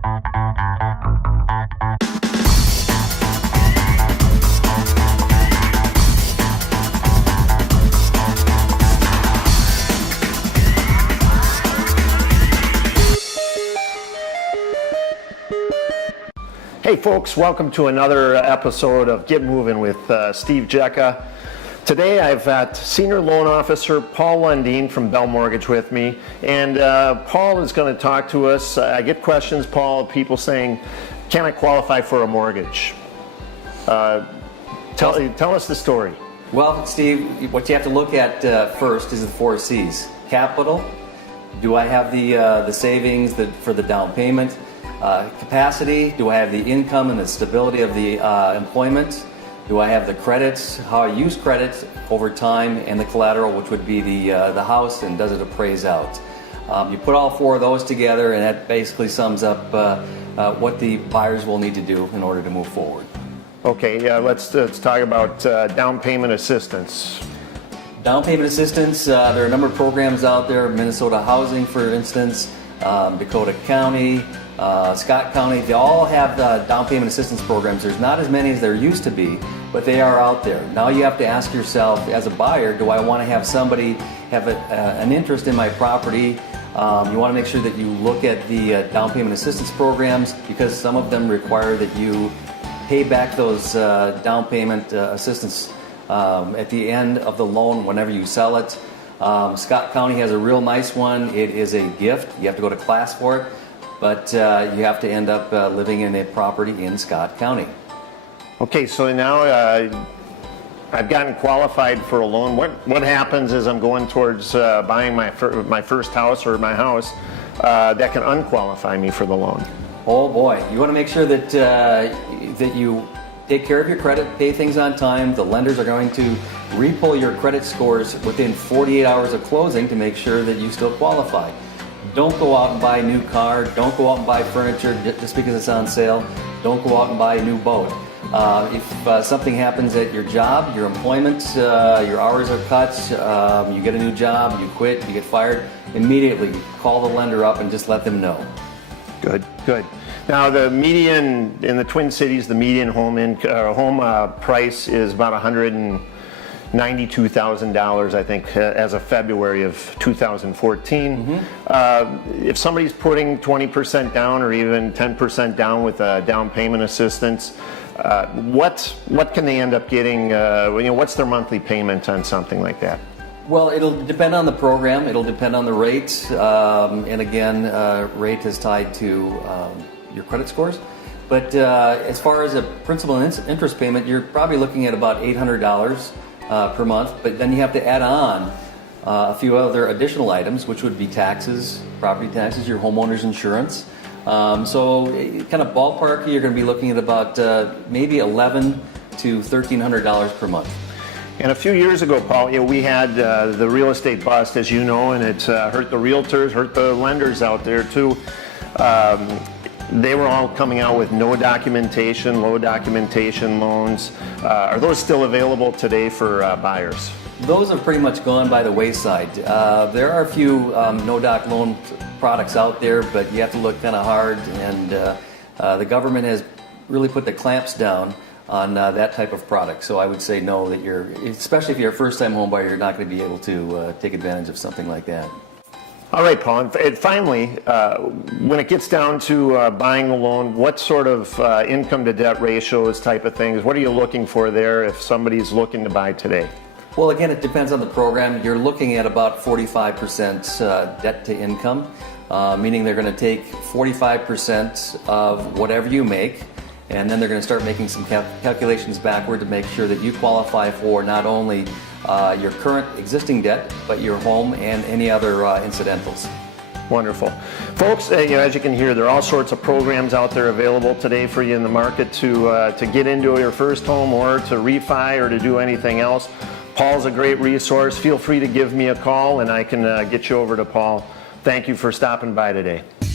Hey folks, welcome to another episode of Get Movin' with Steve Jecha. Today I've got Senior Loan Officer Paul Lundeen from Bell Mortgage with me, and Paul is going to talk to us. I get questions, Paul, people saying, can I qualify for a mortgage? Tell us the story. Well, Steve, what you have to look at first is the 4 C's. Capital, do I have the savings for the down payment? Capacity, do I have the income and the stability of the employment? Do I have the credits, how I use credit over time, and the collateral, which would be the house, and does it appraise out? You put all 4 of those together, and that basically sums up what the buyers will need to do in order to move forward. Okay, let's talk about down payment assistance. Down payment assistance, there are a number of programs out there, Minnesota Housing, for instance, Dakota County, Scott County. They all have down payment assistance programs. There's not as many as there used to be, but they are out there. Now you have to ask yourself, as a buyer, do I want to have somebody have an interest in my property? You want to make sure that you look at the down payment assistance programs, because some of them require that you pay back those down payment assistance at the end of the loan whenever you sell it. Scott County has a real nice one. It is a gift. You have to go to class for it, but you have to end up living in a property in Scott County. Okay, so now I've gotten qualified for a loan. What happens is I'm going towards buying my first house or my house that can unqualify me for the loan? Oh boy, you want to make sure that that you take care of your credit, pay things on time. The lenders are going to re-pull your credit scores within 48 hours of closing to make sure that you still qualify. Don't go out and buy a new car. Don't go out and buy furniture just because it's on sale. Don't go out and buy a new boat. If something happens at your job, your employment, your hours are cut, you get a new job, you quit, you get fired, immediately call the lender up and just let them know. Good, good. Now the median in the Twin Cities, the median home price is about $192,000, I think, as of February of 2014. Mm-hmm. If somebody's putting 20% down or even 10% down with down payment assistance, what can they end up getting? What's their monthly payment on something like that? Well, it'll depend on the program. It'll depend on the rate, and again, rate is tied to your credit scores. But as far as a principal and interest payment, you're probably looking at about $800 per month. But then you have to add on a few other additional items, which would be taxes, property taxes, your homeowner's insurance. So kind of ballpark, you're going to be looking at about maybe $1,100 to $1,300 per month. And a few years ago, Paul, we had the real estate bust, as you know, and it hurt the realtors, hurt the lenders out there too. They were all coming out with no documentation, low documentation loans. Are those still available today for buyers? Those have pretty much gone by the wayside. There are a few no-doc loan products out there, but you have to look kind of hard, and the government has really put the clamps down on that type of product. So I would say no, that especially if you're a first-time home buyer, you're not going to be able to take advantage of something like that. All right, Paul, and finally, when it gets down to buying a loan, what sort of income to debt ratios type of things, what are you looking for there if somebody's looking to buy today? Well, again, it depends on the program. You're looking at about 45% debt to income, meaning they're going to take 45% of whatever you make, and then they're going to start making some calculations backward to make sure that you qualify for not only your current existing debt, but your home and any other incidentals. Wonderful. Folks, as you can hear, there are all sorts of programs out there available today for you in the market to get into your first home or to refi or to do anything else. Paul's a great resource. Feel free to give me a call and I can get you over to Paul. Thank you for stopping by today.